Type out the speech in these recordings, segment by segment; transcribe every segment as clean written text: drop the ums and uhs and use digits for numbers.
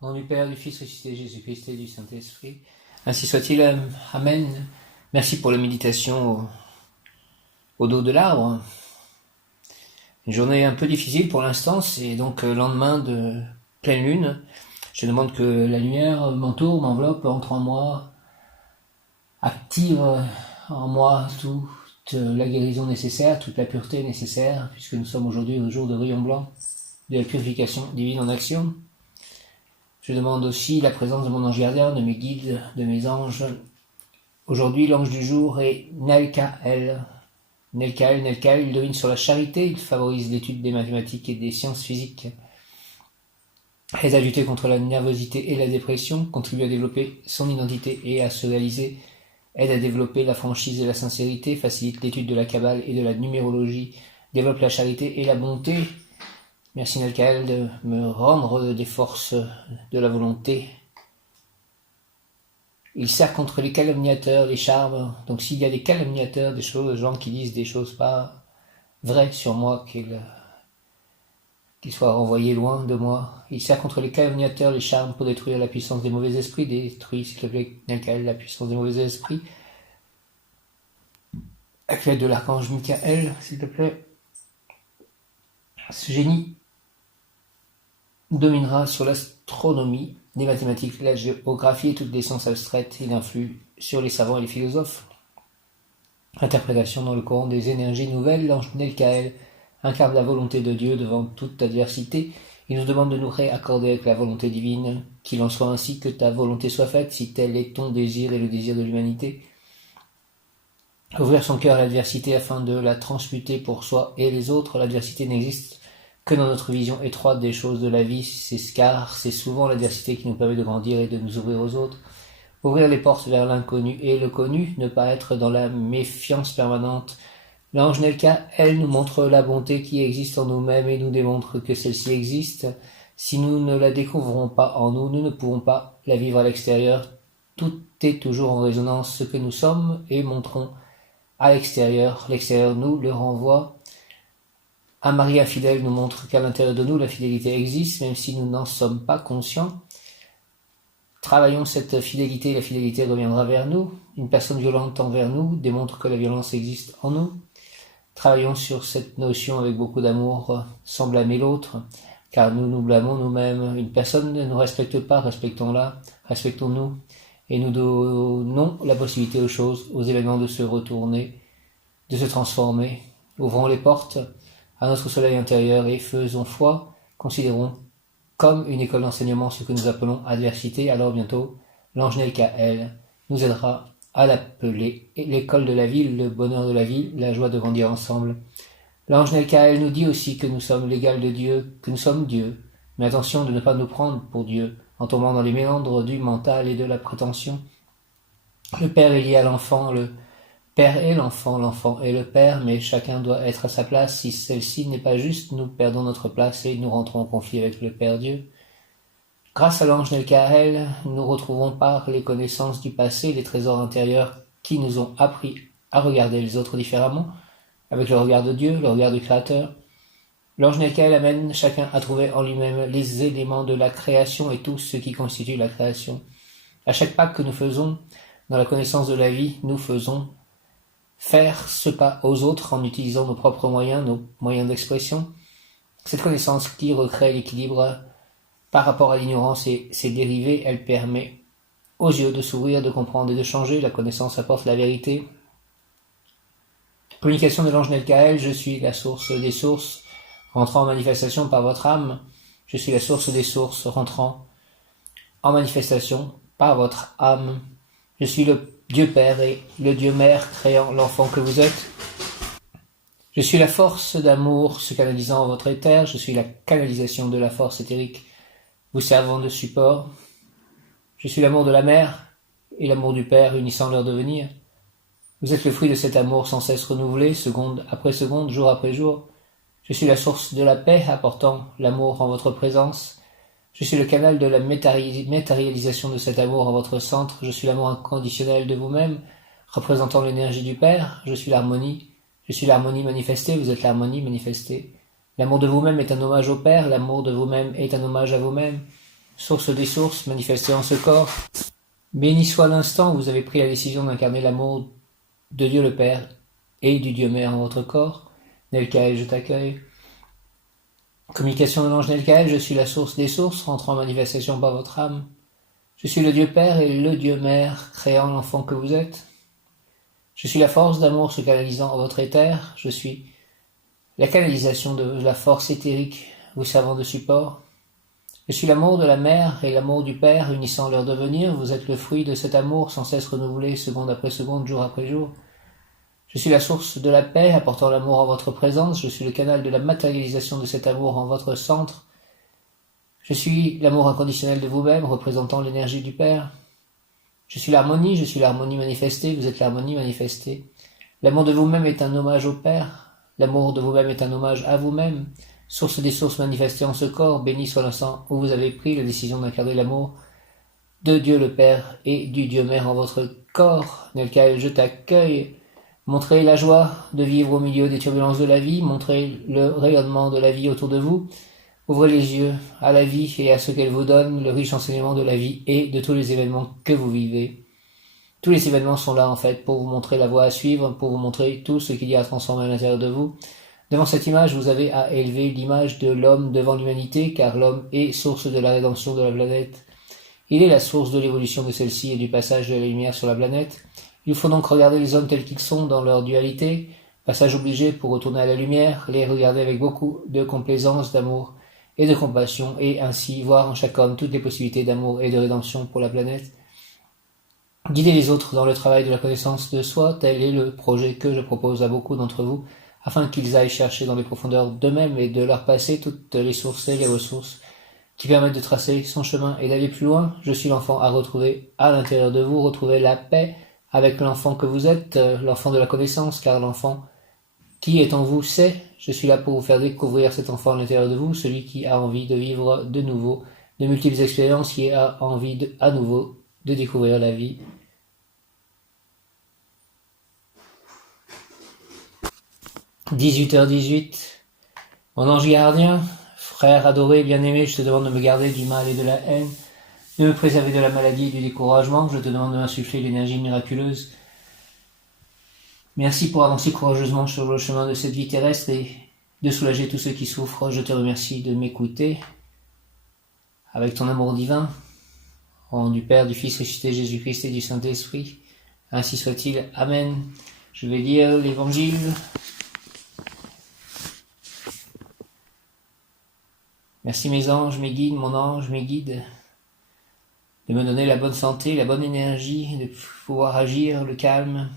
Au nom du Père, du Fils ressuscité Jésus-Christ et du Saint-Esprit. Ainsi soit-il. Amen. Merci pour la méditation au dos de l'arbre. Une journée un peu difficile pour l'instant, c'est donc le lendemain de pleine lune. Je demande que la lumière m'entoure, m'enveloppe, entre en moi, active en moi toute la guérison nécessaire, toute la pureté nécessaire, puisque nous sommes aujourd'hui au jour de rayon blanc, de la purification divine en action. Je demande aussi la présence de mon ange gardien, de mes guides, de mes anges. Aujourd'hui, l'ange du jour est Nelkael. Nelkael, il domine sur la charité, il favorise l'étude des mathématiques et des sciences physiques. Aide à lutter contre la nervosité et la dépression, contribue à développer son identité et à se réaliser, aide à développer la franchise et la sincérité, facilite l'étude de la Kabbale et de la numérologie, développe la charité et la bonté. Merci Nelkael de me rendre des forces de la volonté. Il sert contre les calomniateurs, les charmes. Donc s'il y a des calomniateurs, des gens qui disent des choses pas vraies sur moi, qu'ils soient renvoyés loin de moi. Il sert contre les calomniateurs, les charmes, pour détruire la puissance des mauvais esprits. Détruis, s'il te plaît, Nelkael, la puissance des mauvais esprits. Avec l'aide de l'archange Michael, s'il te plaît. Ce génie dominera sur l'astronomie, les mathématiques, la géographie et toutes les sciences abstraites. Il influe sur les savants et les philosophes. Interprétation dans le courant des énergies nouvelles, l'ange Nelkael incarne la volonté de Dieu devant toute adversité. Il nous demande de nous réaccorder avec la volonté divine, qu'il en soit ainsi, que ta volonté soit faite, si tel est ton désir et le désir de l'humanité. Ouvrir son cœur à l'adversité afin de la transmuter pour soi et les autres. L'adversité n'existe que dans notre vision étroite des choses de la vie, car c'est souvent l'adversité qui nous permet de grandir et de nous ouvrir aux autres. Ouvrir les portes vers l'inconnu et le connu, ne pas être dans la méfiance permanente. L'ange Nelkael nous montre la bonté qui existe en nous-mêmes et nous démontre que celle-ci existe. Si nous ne la découvrons pas en nous, nous ne pourrons pas la vivre à l'extérieur. Tout est toujours en résonance. Ce que nous sommes et montrons à l'extérieur, l'extérieur nous le renvoie. Un mari infidèle nous montre qu'à l'intérieur de nous, la fidélité existe, même si nous n'en sommes pas conscients. Travaillons cette fidélité, la fidélité reviendra vers nous. Une personne violente envers nous démontre que la violence existe en nous. Travaillons sur cette notion avec beaucoup d'amour, sans blâmer l'autre, car nous nous blâmons nous-mêmes. Une personne ne nous respecte pas, respectons-la, respectons-nous, et nous donnons la possibilité aux choses, aux événements de se retourner, de se transformer. Ouvrons les portes à notre soleil intérieur et faisons foi, considérons comme une école d'enseignement ce que nous appelons adversité. Alors bientôt, l'ange Nelkael nous aidera à l'appeler l'école de la vie, le bonheur de la vie, la joie de grandir ensemble. L'ange Nelkael nous dit aussi que nous sommes l'égal de Dieu, que nous sommes Dieu, mais attention de ne pas nous prendre pour Dieu, en tombant dans les méandres du mental et de la prétention. Le Père est lié à l'enfant, le Père est l'enfant est le Père, mais chacun doit être à sa place. Si celle-ci n'est pas juste, nous perdons notre place et nous rentrons en conflit avec le Père Dieu. Grâce à l'ange Nelkael, nous retrouvons par les connaissances du passé les trésors intérieurs qui nous ont appris à regarder les autres différemment, avec le regard de Dieu, le regard du Créateur. L'ange Nelkael amène chacun à trouver en lui-même les éléments de la création et tout ce qui constitue la création. À chaque pas que nous faisons dans la connaissance de la vie, nous faisons faire ce pas aux autres en utilisant nos propres moyens, nos moyens d'expression. Cette connaissance qui recrée l'équilibre par rapport à l'ignorance et ses dérivés, elle permet aux yeux de s'ouvrir, de comprendre et de changer. La connaissance apporte la vérité. Communication de l'ange Nelkael, je suis la source des sources, rentrant en manifestation par votre âme. Je suis la source des sources, rentrant en manifestation par votre âme. Je suis le Dieu Père et le Dieu Mère créant l'enfant que vous êtes. Je suis la force d'amour se canalisant en votre éther. Je suis la canalisation de la force éthérique vous servant de support. Je suis l'amour de la mère et l'amour du Père unissant leur devenir. Vous êtes le fruit de cet amour sans cesse renouvelé, seconde après seconde, jour après jour. Je suis la source de la paix apportant l'amour en votre présence. Je suis le canal de la matérialisation de cet amour en votre centre. Je suis l'amour inconditionnel de vous-même, représentant l'énergie du Père. Je suis l'harmonie. Je suis l'harmonie manifestée, vous êtes l'harmonie manifestée. L'amour de vous-même est un hommage au Père, l'amour de vous-même est un hommage à vous-même. source des sources, manifestée en ce corps. Béni soit l'instant où vous avez pris la décision d'incarner l'amour de Dieu le Père et du Dieu Mère en votre corps. Nelkaël, je t'accueille. Communication de l'ange Nelkaël, je suis la source des sources, rentrant en manifestation par votre âme. Je suis le Dieu Père et le Dieu Mère, créant l'enfant que vous êtes. Je suis la force d'amour se canalisant en votre éther. Je suis la canalisation de la force éthérique vous servant de support. Je suis l'amour de la mère et l'amour du Père unissant leur devenir. Vous êtes le fruit de cet amour sans cesse renouvelé, seconde après seconde, jour après jour. Je suis la source de la paix, apportant l'amour en votre présence. Je suis le canal de la matérialisation de cet amour en votre centre. Je suis l'amour inconditionnel de vous-même, représentant l'énergie du Père. Je suis l'harmonie manifestée, vous êtes l'harmonie manifestée. L'amour de vous-même est un hommage au Père. L'amour de vous-même est un hommage à vous-même. Source des sources manifestées en ce corps, béni soit l'instant où vous avez pris la décision d'incarner l'amour de Dieu le Père et du Dieu Mère en votre corps. Nelkaël, je t'accueille. Montrez la joie de vivre au milieu des turbulences de la vie, montrez le rayonnement de la vie autour de vous. Ouvrez les yeux à la vie et à ce qu'elle vous donne, le riche enseignement de la vie et de tous les événements que vous vivez. Tous les événements sont là en fait pour vous montrer la voie à suivre, pour vous montrer tout ce qu'il y a à transformer à l'intérieur de vous. Devant cette image, vous avez à élever l'image de l'homme devant l'humanité, car l'homme est source de la rédemption de la planète. Il est la source de l'évolution de celle-ci et du passage de la lumière sur la planète. Il faut donc regarder les hommes tels qu'ils sont dans leur dualité, passage obligé pour retourner à la lumière, les regarder avec beaucoup de complaisance, d'amour et de compassion, et ainsi voir en chaque homme toutes les possibilités d'amour et de rédemption pour la planète. Guider les autres dans le travail de la connaissance de soi, tel est le projet que je propose à beaucoup d'entre vous, afin qu'ils aillent chercher dans les profondeurs d'eux-mêmes et de leur passé toutes les sources et les ressources qui permettent de tracer son chemin et d'aller plus loin. Je suis l'enfant à retrouver à l'intérieur de vous, retrouver la paix avec l'enfant que vous êtes, l'enfant de la connaissance, car l'enfant qui est en vous sait. Je suis là pour vous faire découvrir cet enfant à l'intérieur de vous, celui qui a envie de vivre de nouveau, de multiples expériences, qui a envie à nouveau de découvrir la vie. « 18h18. Mon ange gardien, frère adoré, bien-aimé, je te demande de me garder du mal et de la haine, de me préserver de la maladie et du découragement. Je te demande de m'insuffler l'énergie miraculeuse. Merci pour avancer courageusement sur le chemin de cette vie terrestre et de soulager tous ceux qui souffrent. Je te remercie de m'écouter avec ton amour divin, au nom du Père, du Fils ressuscité Jésus-Christ et du Saint-Esprit. Ainsi soit-il. Amen. Je vais lire l'Évangile. Merci mes anges, mes guides, mon ange, mes guides, de me donner la bonne santé, la bonne énergie, de pouvoir agir, le calme,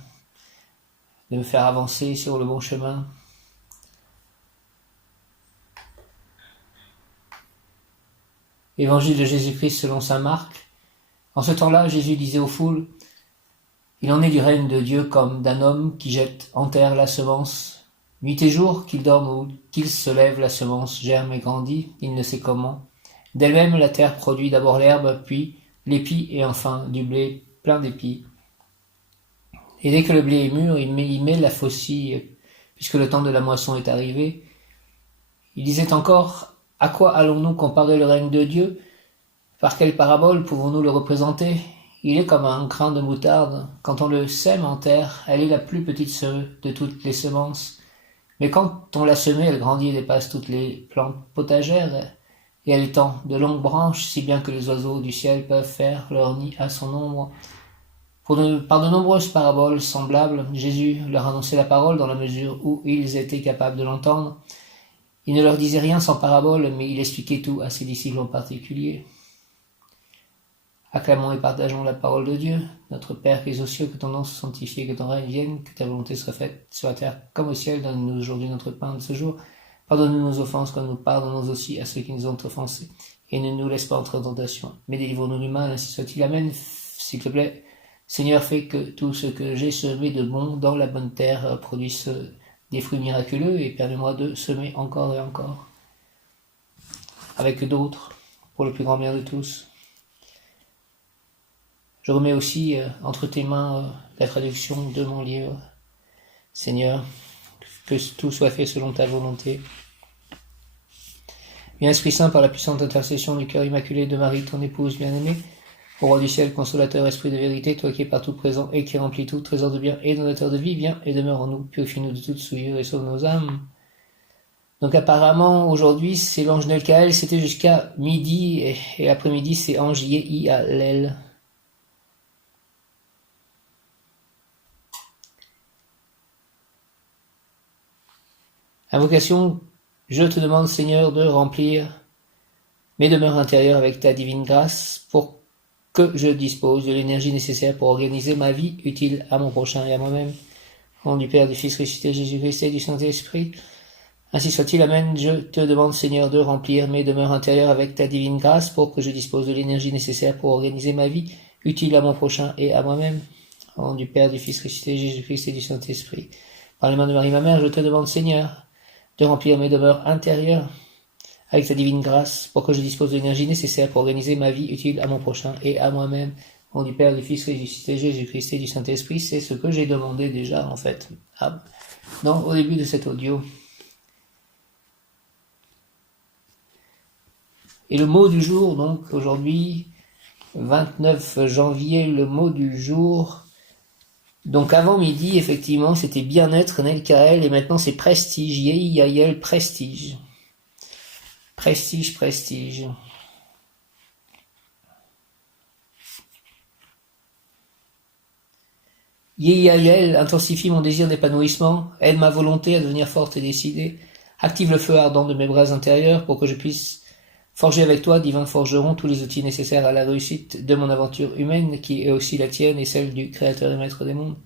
de me faire avancer sur le bon chemin. Évangile de Jésus-Christ selon saint Marc. En ce temps-là, Jésus disait aux foules, « Il en est du règne de Dieu comme d'un homme qui jette en terre la semence. Nuit et jour, qu'il dorme ou qu'il se lève, la semence germe et grandit, il ne sait comment. D'elle-même, la terre produit d'abord l'herbe, puis l'épi et enfin du blé plein d'épis. Et dès que le blé est mûr, il met la faucille, puisque le temps de la moisson est arrivé. Il disait encore, « À quoi allons-nous comparer le règne de Dieu? Par quelle parabole pouvons-nous le représenter? Il est comme un grain de moutarde. Quand on le sème en terre, elle est la plus petite de toutes les semences. Mais quand on l'a semée, elle grandit et dépasse toutes les plantes potagères, et elle étend de longues branches, si bien que les oiseaux du ciel peuvent faire leur nid à son ombre. » Par de nombreuses paraboles semblables, Jésus leur annonçait la parole dans la mesure où ils étaient capables de l'entendre. Il ne leur disait rien sans parabole, mais il expliquait tout à ses disciples en particulier. Acclamons et partageons la parole de Dieu. Notre Père qui es aux cieux, que ton nom soit sanctifié, que ton règne vienne, que ta volonté soit faite sur la terre comme au ciel. Donne-nous aujourd'hui notre pain de ce jour. Pardonne-nous nos offenses comme nous pardonnons aussi à ceux qui nous ont offensés. Et ne nous laisse pas entrer en tentation, mais délivre-nous du mal, ainsi soit-il. Amen. S'il te plaît, Seigneur, fais que tout ce que j'ai semé de bon dans la bonne terre produise des fruits miraculeux, et permets-moi de semer encore et encore, avec d'autres, pour le plus grand bien de tous. Je remets aussi entre tes mains la traduction de mon livre. Seigneur, que tout soit fait selon ta volonté. Viens Esprit Saint par la puissante intercession du cœur immaculé de Marie, ton épouse bien-aimée, au roi du ciel, consolateur, esprit de vérité, toi qui es partout présent et qui remplis tout, trésor de bien et donateur de vie, viens et demeure en nous, purifie-nous de toute souillure et sauve nos âmes. Donc apparemment, aujourd'hui, c'est l'ange Nelkaël, c'était jusqu'à midi, et après-midi, c'est ange Yehialel. Invocation, je te demande, Seigneur, de remplir mes demeures intérieures avec ta divine grâce pour que je dispose de l'énergie nécessaire pour organiser ma vie utile à mon prochain et à moi-même. Au nom du Père, du Fils ressuscité, Jésus-Christ et du Saint-Esprit. Ainsi soit-il, Amen. Je te demande, Seigneur, de remplir mes demeures intérieures avec ta divine grâce pour que je dispose de l'énergie nécessaire pour organiser ma vie utile à mon prochain et à moi-même. Au nom du Père, du Fils ressuscité, Jésus-Christ et du Saint-Esprit. Par les mains de Marie, ma mère, je te demande, Seigneur, de remplir mes demeures intérieures avec ta divine grâce, pour que je dispose de l'énergie nécessaire pour organiser ma vie utile à mon prochain et à moi-même. Au nom du Père, du Fils ressuscité, Jésus-Christ et du Saint-Esprit, c'est ce que j'ai demandé déjà, en fait, au début de cet audio. Et le mot du jour, donc, aujourd'hui, 29 janvier, le mot du jour. Donc, avant midi, effectivement, c'était bien-être, Nelkaël, et maintenant c'est prestige, Yehialel, prestige. Prestige, prestige. Yehialel, intensifie mon désir d'épanouissement, aide ma volonté à devenir forte et décidée, active le feu ardent de mes bras intérieurs pour que je puisse forger avec toi, divin forgeron, tous les outils nécessaires à la réussite de mon aventure humaine, qui est aussi la tienne et celle du Créateur et Maître des mondes.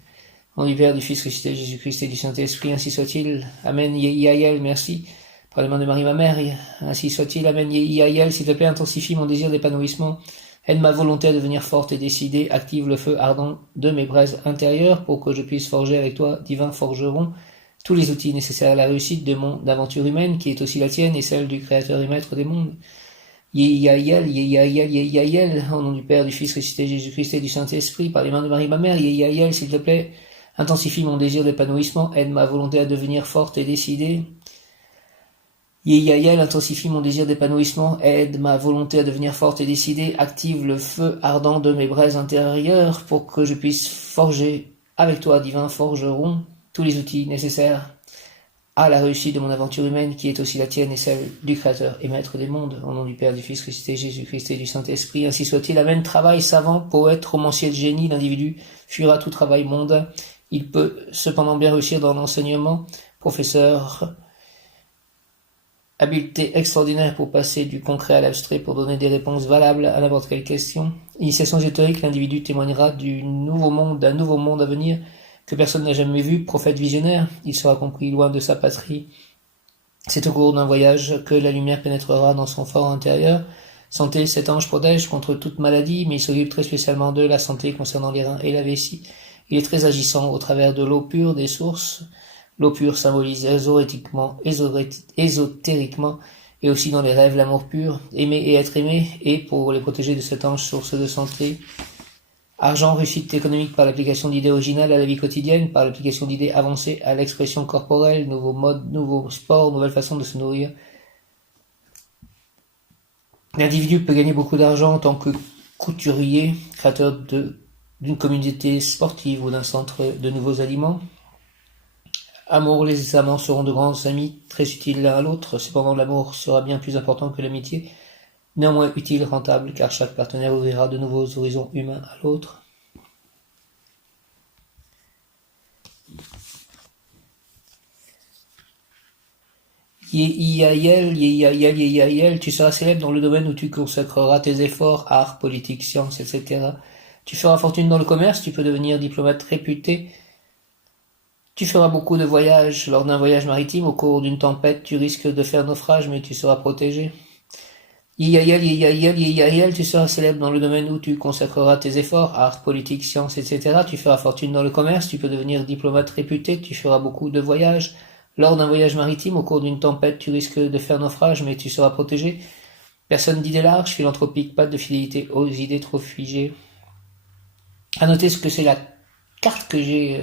Au nom du Père, du Fils ressuscité, Jésus-Christ et du Saint-Esprit, ainsi soit-il. Amen, Yehialel, merci. Par les mains de Marie, ma mère, ainsi soit-il. Amen, Yehialel, s'il te plaît, intensifie mon désir d'épanouissement. Aide ma volonté à devenir forte et décidée. Active le feu ardent de mes braises intérieures pour que je puisse forger avec toi, divin forgeron, tous les outils nécessaires à la réussite de mon aventure humaine, qui est aussi la tienne et celle du Créateur et Maître des mondes. Yehialel, Yehialel, Yehialel, au nom du Père, du Fils ressuscité, Jésus-Christ et du Saint-Esprit, par les mains de Marie, ma mère, Yehialel, s'il te plaît, intensifie mon désir d'épanouissement. Aide ma volonté à devenir forte et décidée. Yehialel, intensifie mon désir d'épanouissement, aide ma volonté à devenir forte et décidée, active le feu ardent de mes braises intérieures pour que je puisse forger avec toi, divin forgeron, tous les outils nécessaires à la réussite de mon aventure humaine, qui est aussi la tienne et celle du Créateur et Maître des mondes. Au nom du Père, du Fils ressuscité, Jésus-Christ et du Saint-Esprit, ainsi soit-il. Amen. Travail, savant, poète, romancier de génie, l'individu fuira tout travail mondain. Il peut cependant bien réussir dans l'enseignement, professeur, habileté extraordinaire pour passer du concret à l'abstrait, pour donner des réponses valables à n'importe quelle question. Initiation ésotérique, l'individu témoignera d'un nouveau monde à venir, que personne n'a jamais vu. Prophète visionnaire, il sera compris loin de sa patrie. C'est au cours d'un voyage que la lumière pénétrera dans son fort intérieur. Santé, cet ange protège contre toute maladie, mais il s'occupe très spécialement de la santé concernant les reins et la vessie. Il est très agissant au travers de l'eau pure des sources. L'eau pure symbolise ésotériquement et aussi dans les rêves l'amour pur, aimer et être aimé, et pour les protéger de cet ange source de santé. Argent, réussite économique par l'application d'idées originales à la vie quotidienne, par l'application d'idées avancées à l'expression corporelle, nouveaux modes, nouveaux sports, nouvelles façons de se nourrir. L'individu peut gagner beaucoup d'argent en tant que couturier, créateur d'une communauté sportive ou d'un centre de nouveaux aliments. Amour, les amants seront de grands amis, très utiles l'un à l'autre. Cependant, l'amour sera bien plus important que l'amitié, néanmoins utile, rentable, car chaque partenaire ouvrira de nouveaux horizons humains à l'autre. Yehialel, tu seras célèbre dans le domaine où tu consacreras tes efforts, art, politique, sciences, etc. Tu feras fortune dans le commerce, tu peux devenir diplomate réputé. Tu feras beaucoup de voyages. Lors d'un voyage maritime, au cours d'une tempête, tu risques de faire naufrage, mais tu seras protégé. Yehialel, tu seras célèbre dans le domaine où tu consacreras tes efforts, art, politique, sciences, etc. Tu feras fortune dans le commerce, tu peux devenir diplomate réputé, tu feras beaucoup de voyages. Lors d'un voyage maritime, au cours d'une tempête, tu risques de faire naufrage, mais tu seras protégé. Personne d'idées larges, philanthropique, pas de fidélité aux idées trop figées. À noter ce que c'est la carte que j'ai...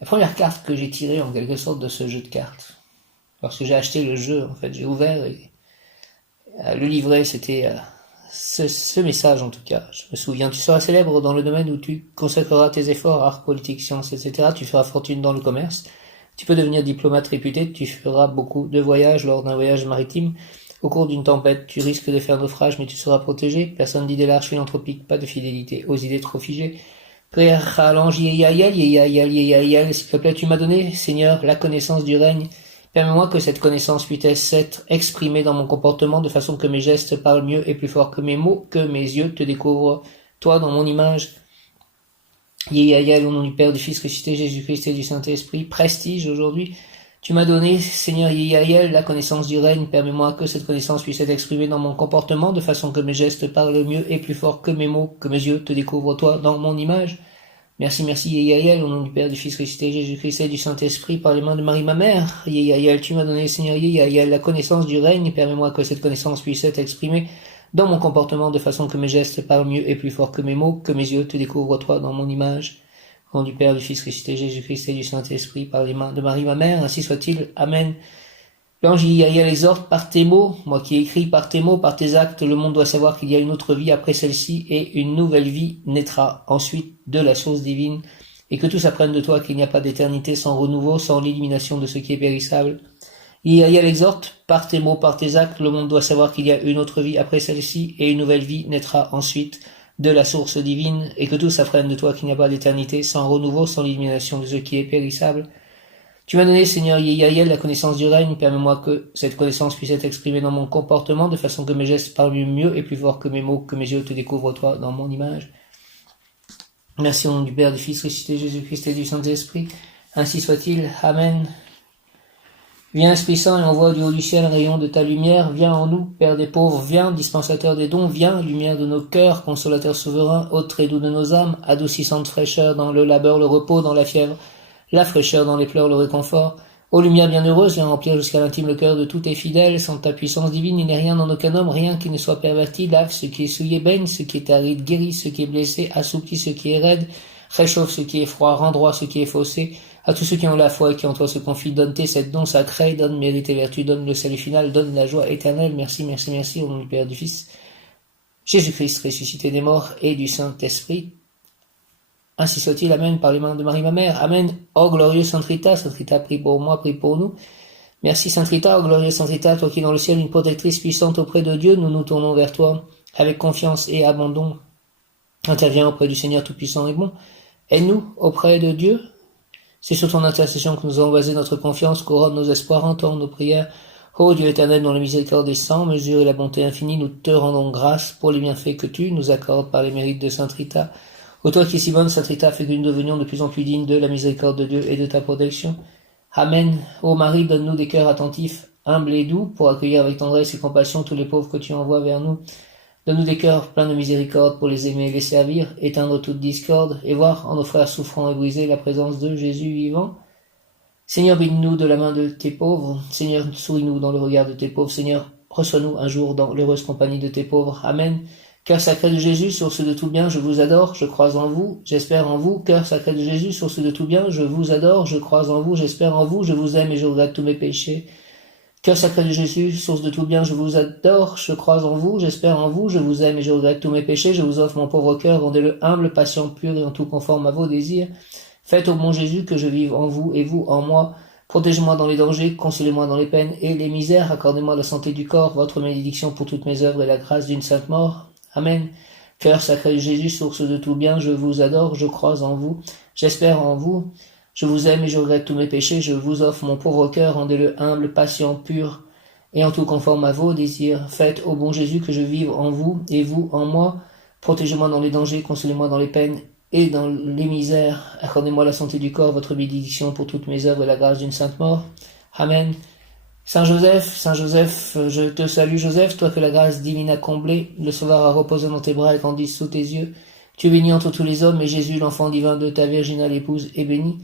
La première carte que j'ai tirée en quelque sorte de ce jeu de cartes. Lorsque j'ai acheté le jeu, en fait, j'ai ouvert et le livret, c'était ce message en tout cas. Je me souviens, tu seras célèbre dans le domaine où tu consacreras tes efforts, art, politique, sciences, etc. Tu feras fortune dans le commerce. Tu peux devenir diplomate réputé, tu feras beaucoup de voyages lors d'un voyage maritime. Au cours d'une tempête, tu risques de faire naufrage, mais tu seras protégé. Personne d'idée large philanthropique, pas de fidélité aux idées trop figées. Prière à l'ange Yéyaïel, s'il te plaît, tu m'as donné, Seigneur, la connaissance du règne. Permets-moi que cette connaissance puisse être exprimée dans mon comportement de façon que mes gestes parlent mieux et plus fort que mes mots, que mes yeux te découvrent, toi, dans mon image. Yéyaïel, au nom du Père, du Fils ressuscité, Jésus-Christ et du Saint-Esprit, prestige aujourd'hui. Tu m'as donné, Seigneur Yéyaïel, la connaissance du règne. Permets-moi que cette connaissance puisse être exprimée dans mon comportement de façon que mes gestes parlent mieux et plus fort que mes mots, que mes yeux te découvrent, toi, dans mon image. Merci, Yéyaïel, au nom du Père, du Fils ressuscité, Jésus-Christ et du Saint-Esprit, par les mains de Marie, ma mère. Yéyaïel, tu m'as donné, Seigneur Yéyaïel, la connaissance du règne. Permets-moi que cette connaissance puisse être exprimée dans mon comportement de façon que mes gestes parlent mieux et plus fort que mes mots, que mes yeux te découvrent, toi, dans mon image. Au nom du Père, du Fils ressuscité, Jésus-Christ et du Saint-Esprit, par les mains de Marie, ma mère, ainsi soit-il. Amen. L'ange Yéyaïel exhorte par tes mots, moi qui écris par tes mots, par tes actes, le monde doit savoir qu'il y a une autre vie après celle-ci et une nouvelle vie naîtra ensuite de la source divine et que tous apprennent de toi qu'il n'y a pas d'éternité sans renouveau, sans l'élimination de ce qui est périssable. Yéyaïel exhorte par tes mots, par tes actes, le monde doit savoir qu'il y a une autre vie après celle-ci et une nouvelle vie naîtra ensuite de la source divine et que tous apprennent de toi qu'il n'y a pas d'éternité sans renouveau, sans l'élimination de ce qui est périssable. Tu m'as donné, Seigneur Yéyaïel, la connaissance du règne. Permets-moi que cette connaissance puisse être exprimée dans mon comportement de façon que mes gestes parlent mieux et plus fort que mes mots, que mes yeux te découvrent, toi, dans mon image. Merci au nom du Père, du Fils ressuscité, Jésus-Christ et du Saint-Esprit. Ainsi soit-il. Amen. Viens, Esprit Saint, et envoie du haut du ciel un rayon de ta lumière. Viens en nous, Père des pauvres. Viens, dispensateur des dons. Viens, lumière de nos cœurs, consolateur souverain, hôte très doux de nos âmes, adoucissante fraîcheur dans le labeur, le repos, dans la fièvre, la fraîcheur dans les pleurs, le réconfort. Ô lumière bienheureuse, viens remplir jusqu'à l'intime le cœur de tous tes fidèles. Sans ta puissance divine, il n'est rien en aucun homme, rien qui ne soit perverti. Lave ce qui est souillé, baigne ce qui est aride, guéris ce qui est blessé, assouplit ce qui est raide, réchauffe ce qui est froid, rend droit ce qui est faussé. À tous ceux qui ont la foi et qui en toi se confient, donne tes sept dons sacrés, donne mérite et vertu, donne le salut final, donne la joie éternelle. Merci, au nom du Père, du Fils, Jésus-Christ, ressuscité des morts et du Saint-Esprit. Ainsi soit-il, Amen, par les mains de Marie, ma mère. Amen. Oh, glorieux Sainte Rita, prie pour moi, prie pour nous. Merci, Sainte Rita, oh, glorieuse Sainte Rita, toi qui es dans le ciel, une protectrice puissante auprès de Dieu, nous nous tournons vers toi, avec confiance et abandon. Interviens auprès du Seigneur Tout-Puissant et bon. Aide-nous auprès de Dieu. C'est sur ton intercession que nous avons basé notre confiance, couronne nos espoirs, entends nos prières. Ô Dieu éternel, dont la miséricorde est sans mesure et la bonté infinie, nous te rendons grâce pour les bienfaits que tu nous accordes par les mérites de Sainte Rita. Ô toi qui es si bonne, Sainte Rita, fais que nous devenions de plus en plus dignes de la miséricorde de Dieu et de ta protection. Amen. Ô Marie, donne-nous des cœurs attentifs, humbles et doux, pour accueillir avec tendresse et compassion tous les pauvres que tu envoies vers nous. Donne-nous des cœurs pleins de miséricorde pour les aimer et les servir, éteindre toute discorde, et voir en nos frères souffrants et brisés la présence de Jésus vivant. Seigneur, bénis-nous de la main de tes pauvres. Seigneur, souris-nous dans le regard de tes pauvres. Seigneur, reçois-nous un jour dans l'heureuse compagnie de tes pauvres. Amen. Cœur sacré de Jésus, source de tout bien, je vous adore, je crois en vous, j'espère en vous. Cœur sacré de Jésus, source de tout bien, je vous adore, je crois en vous, j'espère en vous, je vous aime et je regrette tous mes péchés. Cœur sacré de Jésus, source de tout bien, je vous adore, je crois en vous, j'espère en vous, je vous aime et je regrette tous mes péchés, je vous offre mon pauvre cœur, rendez-le humble, patient, pur et en tout conforme à vos désirs. Faites au bon Jésus que je vive en vous et vous en moi. Protégez-moi dans les dangers, consolez-moi dans les peines et les misères, accordez-moi la santé du corps, votre bénédiction pour toutes mes œuvres et la grâce d'une sainte mort. Amen. Cœur sacré de Jésus, source de tout bien, je vous adore, je crois en vous, j'espère en vous, je vous aime et je regrette tous mes péchés, je vous offre mon pauvre cœur, rendez-le humble, patient, pur, et en tout conforme à vos désirs. Faites au bon Jésus que je vive en vous et vous en moi, protégez-moi dans les dangers, consolez-moi dans les peines et dans les misères, accordez-moi la santé du corps, votre bénédiction pour toutes mes œuvres et la grâce d'une sainte mort. Amen. Saint Joseph, je te salue Joseph, toi que la grâce divine a comblé, le Sauveur a reposé dans tes bras et grandisse sous tes yeux. Tu es béni entre tous les hommes, et Jésus, l'enfant divin de ta virginale épouse, est béni.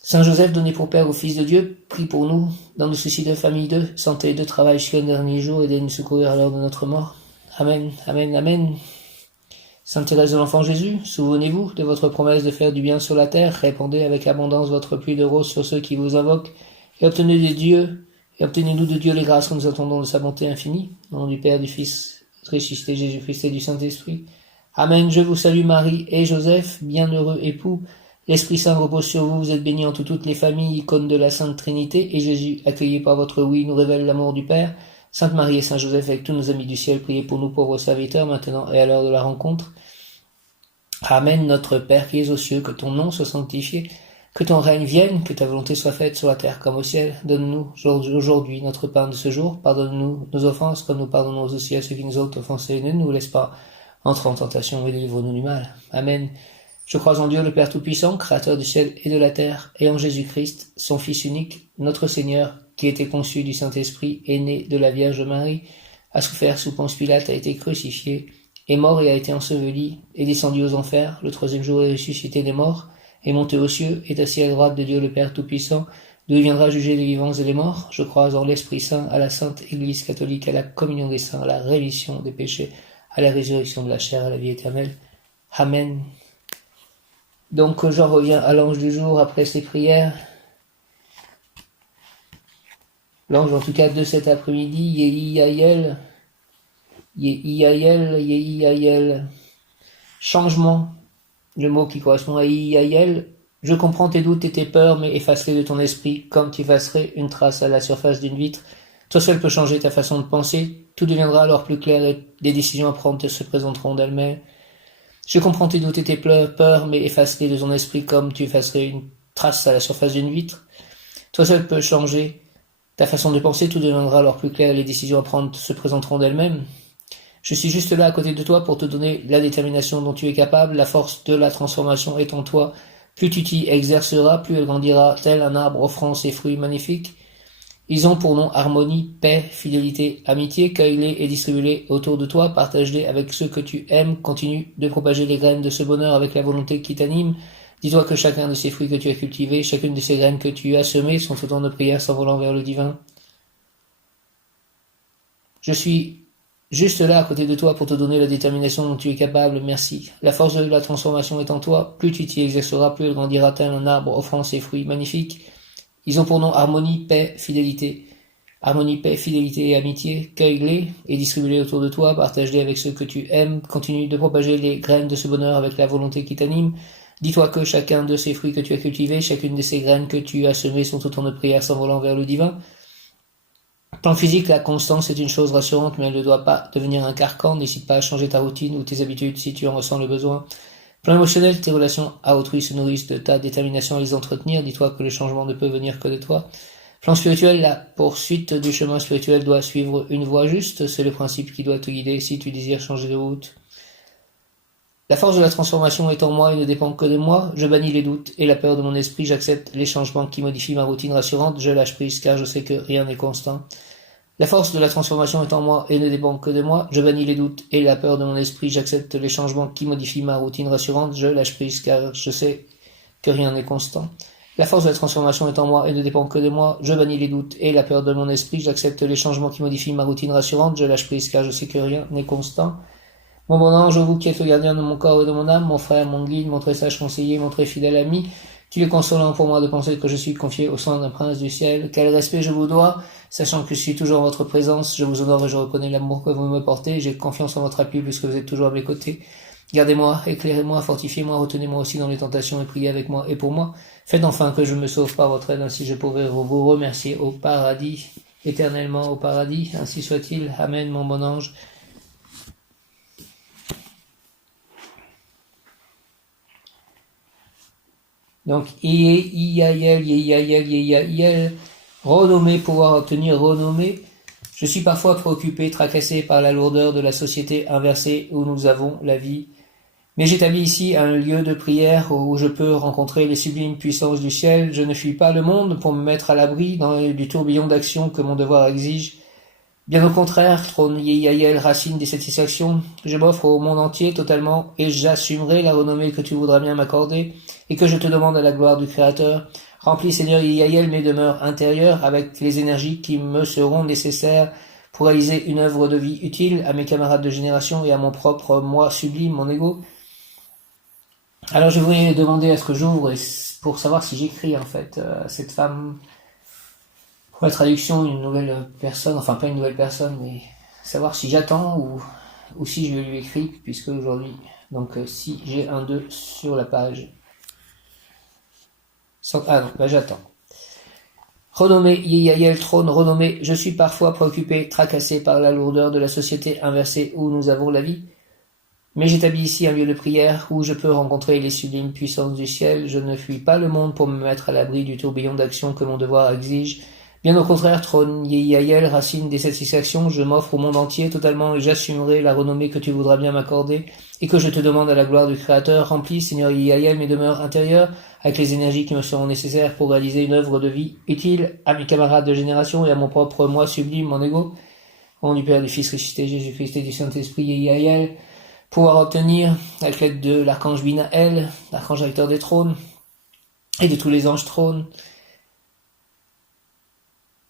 Saint Joseph, donné pour Père au Fils de Dieu, prie pour nous, dans nos soucis de famille, de santé, de travail jusqu'au dernier jour, et de nous secourir à l'heure de notre mort. Amen, amen, amen. Sainte Thérèse de l'Enfant Jésus, souvenez-vous de votre promesse de faire du bien sur la terre, répandez avec abondance votre pluie de roses sur ceux qui vous invoquent, et obtenez de Dieu Et obtenez-nous de Dieu les grâces que nous attendons de sa bonté infinie. Au nom du Père, du Fils, ressuscité Jésus-Christ et du Saint-Esprit. Amen. Je vous salue Marie et Joseph, bienheureux époux. L'Esprit Saint repose sur vous, vous êtes bénie entre toutes les familles, icône de la Sainte Trinité, et Jésus, accueilli par votre oui, nous révèle l'amour du Père. Sainte Marie et Saint Joseph, avec tous nos amis du ciel, priez pour nous pauvres serviteurs, maintenant et à l'heure de la rencontre. Amen. Notre Père qui es aux cieux, que ton nom soit sanctifié, que ton règne vienne, que ta volonté soit faite sur la terre comme au ciel. Donne-nous aujourd'hui notre pain de ce jour. Pardonne-nous nos offenses, comme nous pardonnons aussi à ceux qui nous ont offensés. Ne nous laisse pas entrer en tentation et délivre-nous du mal. Amen. Je crois en Dieu, le Père Tout-Puissant, Créateur du ciel et de la terre, et en Jésus-Christ, son Fils unique, notre Seigneur, qui était conçu du Saint-Esprit, est né de la Vierge Marie, a souffert sous Ponce Pilate, a été crucifié, est mort et a été enseveli, est descendu aux enfers, le troisième jour est ressuscité des morts, est monté aux cieux, est assis à droite de Dieu le Père Tout-Puissant, d'où il viendra juger les vivants et les morts. Je crois en l'Esprit Saint, à la Sainte Église catholique, à la communion des saints, à la rémission des péchés, à la résurrection de la chair, à la vie éternelle. Amen. Donc j'en reviens à l'ange du jour après ces prières. L'ange en tout cas de cet après-midi, Yehiyael, Yehiyael, Yehiyael. Changement, le mot qui correspond à Yehiyael. Je comprends tes doutes et tes peurs, mais efface-les de ton esprit, comme tu effacerais une trace à la surface d'une vitre. Toi seul peux changer ta façon de penser. Tout deviendra alors plus clair et des décisions à prendre se présenteront d'elles-mêmes. Je comprends tes doutes et tes peurs, mais efface-les de ton esprit comme tu effacerais une trace à la surface d'une vitre. Toi seul peux changer ta façon de penser, tout deviendra alors plus clair et les décisions à prendre se présenteront d'elles-mêmes. Je suis juste là à côté de toi pour te donner la détermination dont tu es capable. La force de la transformation est en toi. Plus tu t'y exerceras, plus elle grandira, tel un arbre offrant ses fruits magnifiques. Ils ont pour nom harmonie, paix, fidélité, amitié. Cueille-les et distribue-les autour de toi. Partage-les avec ceux que tu aimes. Continue de propager les graines de ce bonheur avec la volonté qui t'anime. Dis-toi que chacun de ces fruits que tu as cultivés, chacune de ces graines que tu as semées sont autant de prières s'envolant vers le divin. Je suis juste là à côté de toi pour te donner la détermination dont tu es capable, merci. La force de la transformation est en toi. Plus tu t'y exerceras, plus elle grandira tel un arbre offrant ses fruits magnifiques. Ils ont pour nom harmonie, paix, fidélité. Harmonie, paix, fidélité et amitié. Cueille-les et distribue-les autour de toi. Partage-les avec ceux que tu aimes. Continue de propager les graines de ce bonheur avec la volonté qui t'anime. Dis-toi que chacun de ces fruits que tu as cultivés, chacune de ces graines que tu as semées sont autant de prières s'envolant vers le divin. Plan physique, la constance est une chose rassurante, mais elle ne doit pas devenir un carcan. N'hésite pas à changer ta routine ou tes habitudes si tu en ressens le besoin. Plan émotionnel, tes relations à autrui se nourrissent de ta détermination à les entretenir. Dis-toi que le changement ne peut venir que de toi. Plan spirituel, la poursuite du chemin spirituel doit suivre une voie juste. C'est le principe qui doit te guider si tu désires changer de route. La force de la transformation est en moi et ne dépend que de moi. Je bannis les doutes et la peur de mon esprit. J'accepte les changements qui modifient ma routine rassurante. Je lâche prise car je sais que rien n'est constant. La force de la transformation est en moi et ne dépend que de moi. Je bannis les doutes et la peur de mon esprit. J'accepte les changements qui modifient ma routine rassurante. Je lâche prise car je sais que rien n'est constant. La force de la transformation est en moi et ne dépend que de moi. Je bannis les doutes et la peur de mon esprit. J'accepte les changements qui modifient ma routine rassurante. Je lâche prise car je sais que rien n'est constant. Mon bon ange, vous qui êtes le gardien de mon corps et de mon âme, mon frère, mon guide, mon très sage conseiller, mon très fidèle ami, qu'il est consolant pour moi de penser que je suis confié au soin d'un prince du ciel. Quel respect je vous dois, sachant que je suis toujours en votre présence. Je vous honore et je reconnais l'amour que vous me portez. J'ai confiance en votre appui puisque vous êtes toujours à mes côtés. Gardez-moi, éclairez-moi, fortifiez-moi, retenez-moi aussi dans les tentations et priez avec moi et pour moi. Faites enfin que je me sauve par votre aide, ainsi je pourrai vous remercier au paradis, éternellement au paradis. Ainsi soit-il. Amen, mon bon ange. Donc, Yehiyael, renommé, pouvoir obtenir renommé. Je suis parfois préoccupé, tracassé par la lourdeur de la société inversée où nous avons la vie. Mais j'établis ici un lieu de prière où je peux rencontrer les sublimes puissances du ciel. Je ne fuis pas le monde pour me mettre à l'abri du tourbillon d'action que mon devoir exige. Bien au contraire, trône Yehiyael, racine des satisfactions, je m'offre au monde entier totalement et j'assumerai la renommée que tu voudras bien m'accorder et que je te demande à la gloire du Créateur. Remplis, Seigneur Yehiyael, mes demeures intérieures avec les énergies qui me seront nécessaires pour réaliser une œuvre de vie utile à mes camarades de génération et à mon propre moi sublime, mon ego. Alors je voulais demander à ce que j'ouvre pour savoir si j'écris en fait à cette femme Pour la traduction, une nouvelle personne, enfin pas une nouvelle personne, mais savoir si j'attends ou si je lui écris, puisque aujourd'hui, donc si j'ai un 2 sur la page. Ah non, bah j'attends. Renommé, Yeyayel trône, renommé, je suis parfois préoccupé, tracassé par la lourdeur de la société inversée où nous avons la vie. Mais j'établis ici un lieu de prière où je peux rencontrer les sublimes puissances du ciel. Je ne fuis pas le monde pour me mettre à l'abri du tourbillon d'action que mon devoir exige. Bien au contraire, trône Yeyayel, racine des satisfactions, je m'offre au monde entier totalement et j'assumerai la renommée que tu voudras bien m'accorder et que je te demande à la gloire du Créateur. Remplis, Seigneur Yeyayel, mes demeures intérieures avec les énergies qui me seront nécessaires pour réaliser une œuvre de vie utile à mes camarades de génération et à mon propre moi sublime, mon ego. Au nom du Père, du Fils ressuscité, Jésus-Christ et du Saint-Esprit, Yeyayel, pouvoir obtenir, avec l'aide de l'archange Binaël, l'archange recteur des trônes, et de tous les anges trônes,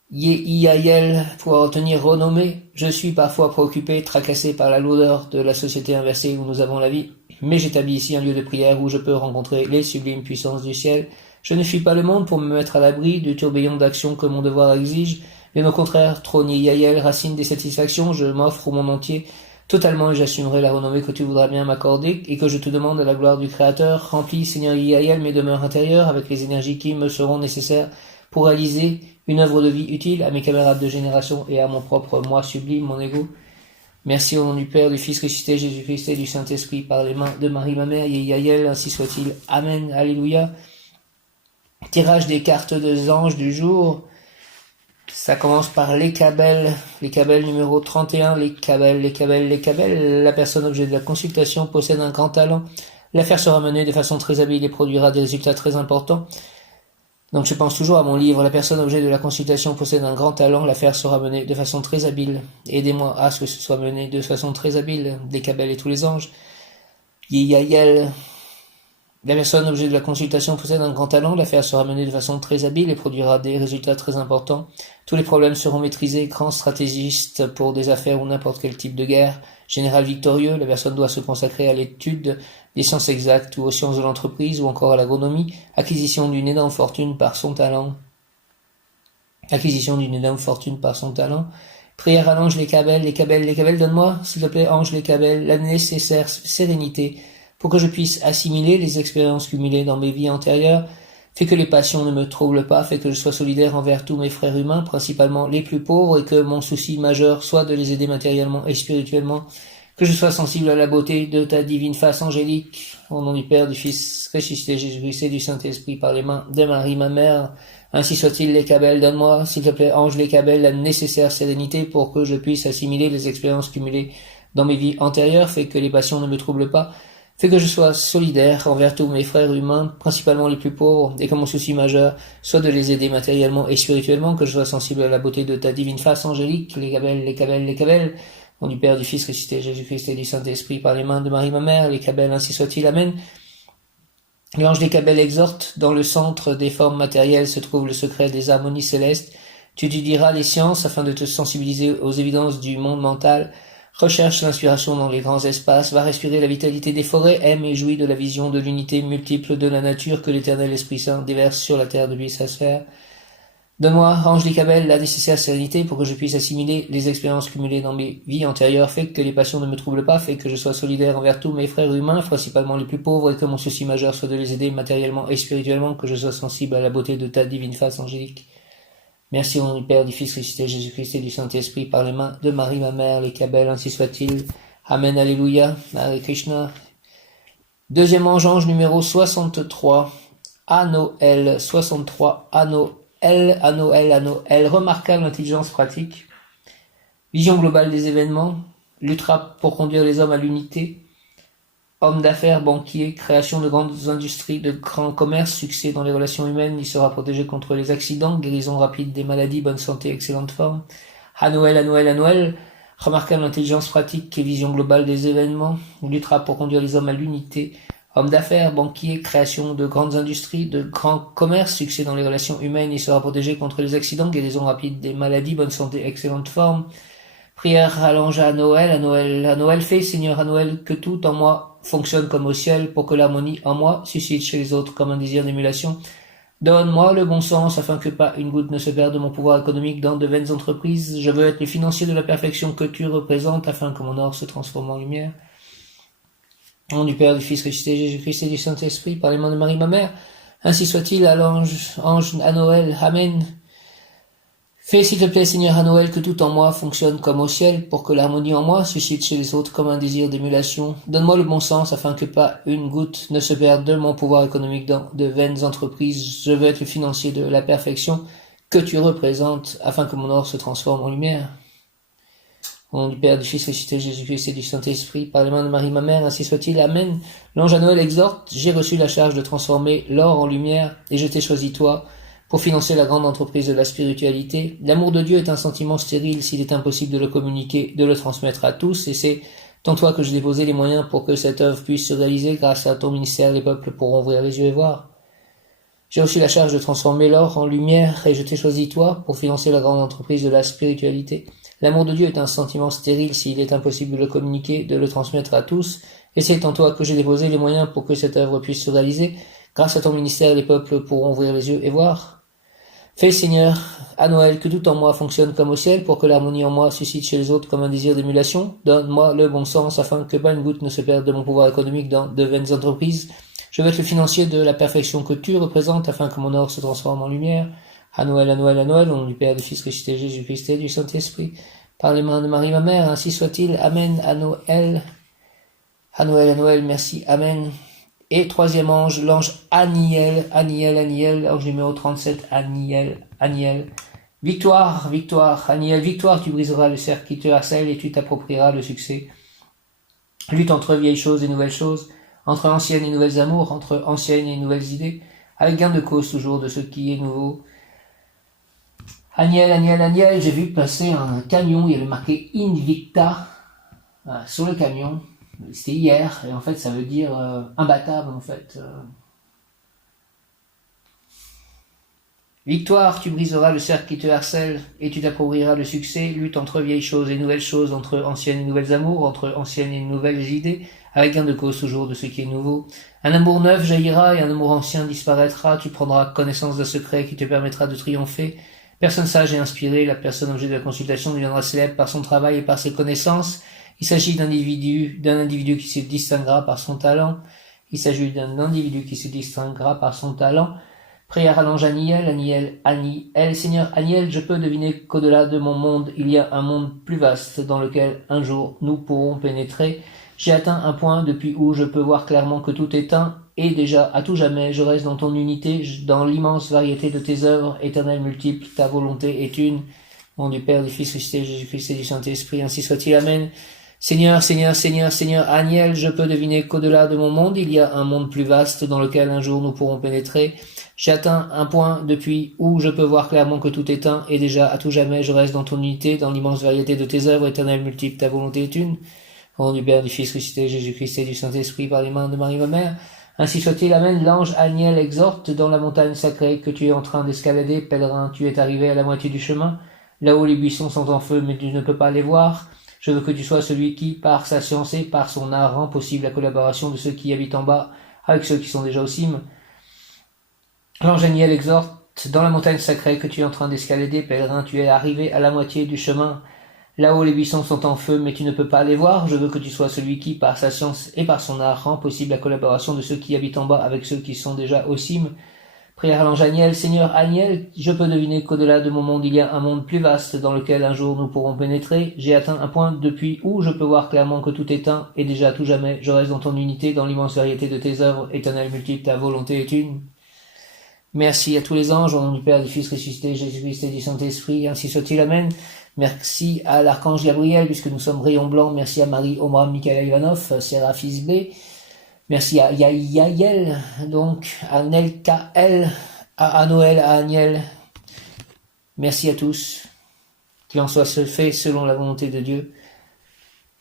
Yeyayel, pouvoir obtenir renommée. Je suis parfois préoccupé, tracassé par la lourdeur de la société inversée où nous avons la vie, mais j'établis ici un lieu de prière où je peux rencontrer les sublimes puissances du ciel. Je ne fuis pas le monde pour me mettre à l'abri du tourbillon d'action que mon devoir exige, bien au contraire, trône Yeyayel, racine des satisfactions, je m'offre au monde entier, totalement, et j'assumerai la renommée que tu voudras bien m'accorder et que je te demande à la gloire du Créateur. Remplis, Seigneur Yeyayel, mes demeures intérieures avec les énergies qui me seront nécessaires pour réaliser une œuvre de vie utile à mes camarades de génération et à mon propre moi sublime, mon ego. Merci au nom du Père, du Fils ressuscité, Jésus-Christ et du Saint-Esprit, par les mains de Marie ma mère, Yeyayel, ainsi soit-il. Amen, Alléluia. Tirage des cartes des anges du jour. Ça commence par les Cabelles numéro 31, les Cabelles. La personne objet de la consultation possède un grand talent. L'affaire sera menée de façon très habile et produira des résultats très importants. Donc je pense toujours à mon livre, la personne objet de la consultation possède un grand talent, l'affaire sera menée de façon très habile. Aidez-moi à ce que ce soit mené de façon très habile, des Cabelles et tous les anges. Yeyayel. La personne objet de la consultation possède un grand talent, l'affaire sera menée de façon très habile et produira des résultats très importants. Tous les problèmes seront maîtrisés, grand stratégiste pour des affaires ou n'importe quel type de guerre, général victorieux, la personne doit se consacrer à l'étude des sciences exactes ou aux sciences de l'entreprise ou encore à l'agronomie, acquisition d'une énorme fortune par son talent. Prière à l'ange les Cabelles, donne-moi, s'il te plaît, ange les Cabelles, la nécessaire sérénité pour que je puisse assimiler les expériences cumulées dans mes vies antérieures. Fais que les passions ne me troublent pas, fais que je sois solidaire envers tous mes frères humains, principalement les plus pauvres, et que mon souci majeur soit de les aider matériellement et spirituellement. Que je sois sensible à la beauté de ta divine face angélique. Au nom du Père, du Fils ressuscité, Jésus-Christ et du Saint-Esprit, par les mains de Marie, ma mère. Ainsi soit-il, les Cabelles, donne-moi, s'il te plaît, ange les Cabelles, la nécessaire sérénité pour que je puisse assimiler les expériences cumulées dans mes vies antérieures. Fais que les passions ne me troublent pas. Fais que je sois solidaire envers tous mes frères humains, principalement les plus pauvres, et que mon souci majeur soit de les aider matériellement et spirituellement, que je sois sensible à la beauté de ta divine face angélique, les Cabelles, au nom du Père, du Fils ressuscité, Jésus-Christ et du Saint-Esprit, par les mains de Marie ma mère, les Cabelles, ainsi soit-il, amen. L'ange des Cabelles exhorte, dans le centre des formes matérielles se trouve le secret des harmonies célestes. Tu étudieras les sciences afin de te sensibiliser aux évidences du monde mental. Recherche l'inspiration dans les grands espaces, va respirer la vitalité des forêts, aime et jouit de la vision de l'unité multiple de la nature que l'éternel Esprit Saint déverse sur la terre depuis sa sphère. Donne-moi, ange des Cabelles, la nécessaire sérénité pour que je puisse assimiler les expériences cumulées dans mes vies antérieures, fais que les passions ne me troublent pas, fais que je sois solidaire envers tous mes frères humains, principalement les plus pauvres, et que mon souci majeur soit de les aider matériellement et spirituellement, que je sois sensible à la beauté de ta divine face angélique. Merci au nom du Père, du Fils ressuscité, Jésus-Christ et du Saint-Esprit, par les mains de Marie, ma mère, les Cabelles, ainsi soit-il. Amen, Alléluia, Hare Krishna. Deuxième ange numéro 63, à Noël, 63, à Noël, remarquable intelligence pratique, vision globale des événements, luttera pour conduire les hommes à l'unité, homme d'affaires, banquier, création de grandes industries, de grands commerces, succès dans les relations humaines, il sera protégé contre les accidents, guérison rapide des maladies, bonne santé, excellente forme. À Noël, remarquable intelligence pratique et vision globale des événements, luttera pour conduire les hommes à l'unité, homme d'affaires, banquier, création de grandes industries, de grands commerces, succès dans les relations humaines, il sera protégé contre les accidents, guérison rapide des maladies, bonne santé, excellente forme. Prière à l'ange à Noël, fais, Seigneur, à Noël, que tout en moi fonctionne comme au ciel, pour que l'harmonie en moi suscite chez les autres comme un désir d'émulation, Donne-moi le bon sens afin que pas une goutte ne se perde de mon pouvoir économique dans de vaines entreprises. Je veux être le financier de la perfection que tu représentes afin que mon or se transforme en lumière. Au nom du Père, du Fils, ressuscité, Jésus-Christ et du Saint-Esprit, par les mains de Marie, ma mère, ainsi soit-il à l'ange, à Noël. Amen. Fais, s'il te plaît, Seigneur, à Noël, que tout en moi fonctionne comme au ciel, pour que l'harmonie en moi suscite chez les autres comme un désir d'émulation. Donne-moi le bon sens, afin que pas une goutte ne se perde de mon pouvoir économique dans de vaines entreprises. Je veux être le financier de la perfection que tu représentes, afin que mon or se transforme en lumière. Au nom du Père, du Fils, ressuscité, Jésus-Christ et du Saint-Esprit, par les mains de Marie, ma mère, ainsi soit-il. Amen. L'ange à Noël exhorte, j'ai reçu la charge de transformer l'or en lumière, et je t'ai choisi toi, pour financer la grande entreprise de la spiritualité. L'amour de Dieu est un sentiment stérile s'il est impossible de le communiquer, de le transmettre à tous, et c'est en toi que j'ai déposé les moyens pour que cette œuvre puisse se réaliser. Grâce à ton ministère, les peuples pourront ouvrir les yeux et voir. J'ai reçu la charge de transformer l'or en lumière, et je t'ai choisi toi, pour financer la grande entreprise de la spiritualité. L'amour de Dieu est un sentiment stérile s'il est impossible de le communiquer, de le transmettre à tous, et c'est en toi que j'ai déposé les moyens pour que cette œuvre puisse se réaliser. Grâce à ton ministère, les peuples pourront ouvrir les yeux et voir. Fais, Seigneur, à Noël, que tout en moi fonctionne comme au ciel, pour que l'harmonie en moi suscite chez les autres comme un désir d'émulation. Donne-moi le bon sens, afin que pas une goutte ne se perde de mon pouvoir économique dans de vaines entreprises. Je veux être le financier de la perfection que tu représentes, afin que mon or se transforme en lumière. À Noël, à Noël, à Noël, au nom du Père, du Fils, ressuscité, Jésus-Christ et du Saint-Esprit. Par les mains de Marie, ma mère, ainsi soit-il. Amen. À Noël. À Noël, à Noël, merci. Amen. Et troisième ange, l'ange Aniel, ange numéro 37, Aniel. Victoire, Aniel, victoire, tu briseras le cercle qui te harcèle et tu t'approprieras le succès. Lutte entre vieilles choses et nouvelles choses, entre anciennes et nouvelles amours, entre anciennes et nouvelles idées, avec gain de cause toujours de ce qui est nouveau. Aniel, j'ai vu passer un camion, il y avait marqué Invicta sur le camion. C'était hier, et en fait ça veut dire imbattable en fait. Victoire, tu briseras le cercle qui te harcèle, et tu t'approprieras le succès. Lutte entre vieilles choses et nouvelles choses, entre anciennes et nouvelles amours, entre anciennes et nouvelles idées, avec gain de cause toujours de ce qui est nouveau. Un amour neuf jaillira et un amour ancien disparaîtra. Tu prendras connaissance d'un secret qui te permettra de triompher. Personne sage et inspirée, la personne objet de la consultation deviendra célèbre par son travail et par ses connaissances. Il s'agit d'un individu qui se distinguera par son talent. Prière à l'ange Aniel. Seigneur Aniel, je peux deviner qu'au-delà de mon monde, il y a un monde plus vaste dans lequel un jour nous pourrons pénétrer. J'ai atteint un point depuis où je peux voir clairement que tout est un, et déjà, à tout jamais, je reste dans ton unité, dans l'immense variété de tes œuvres, éternelles multiples, ta volonté est une. Au nom du Père, du Fils, ressuscité, Jésus-Christ et du Saint-Esprit, ainsi soit-il. Amen. Seigneur, Aniel, je peux deviner qu'au-delà de mon monde, il y a un monde plus vaste dans lequel un jour nous pourrons pénétrer. J'ai atteint un point depuis où je peux voir clairement que tout est un, et déjà, à tout jamais, je reste dans ton unité, dans l'immense variété de tes œuvres, éternelles multiples, ta volonté est une. Au nom du Père, du Fils, ressuscité, Jésus-Christ et du Saint-Esprit, par les mains de Marie, ma mère. Ainsi soit-il, amen. L'ange Aniel exhorte dans la montagne sacrée que tu es en train d'escalader, pèlerin, tu es arrivé à la moitié du chemin. Là-haut, les buissons sont en feu, mais tu ne peux pas les voir. Je veux que tu sois celui qui, par sa science et par son art, rend possible la collaboration de ceux qui habitent en bas avec ceux qui sont déjà aux cimes. L'ange Aniel exhorte dans la montagne sacrée que tu es en train d'escalader, pèlerin, tu es arrivé à la moitié du chemin. Là-haut, les buissons sont en feu, mais tu ne peux pas les voir. Je veux que tu sois celui qui, par sa science et par son art, rend possible la collaboration de ceux qui habitent en bas avec ceux qui sont déjà aux cimes. Prière à l'ange Aniel. Seigneur Aniel, je peux deviner qu'au-delà de mon monde, il y a un monde plus vaste dans lequel un jour nous pourrons pénétrer. J'ai atteint un point depuis où je peux voir clairement que tout est un, et déjà à tout jamais, je reste dans ton unité, dans l'immense variété de tes œuvres, éternelles multiples, ta volonté est une. Merci à tous les anges, au nom du Père, du Fils ressuscité, Jésus-Christ et du Saint-Esprit, ainsi soit-il, amen. Merci à l'archange Gabriel, puisque nous sommes rayon blanc. Merci à Marie Omra Mikhail Ivanov, Séraphis B. Merci à Yael, donc à Nelkael, à Noël, à Aniel. Merci à tous. Qu'il en soit fait selon la volonté de Dieu.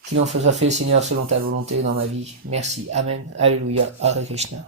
Qu'il en soit fait, Seigneur, selon ta volonté dans ma vie. Merci. Amen. Alléluia. Hare Krishna.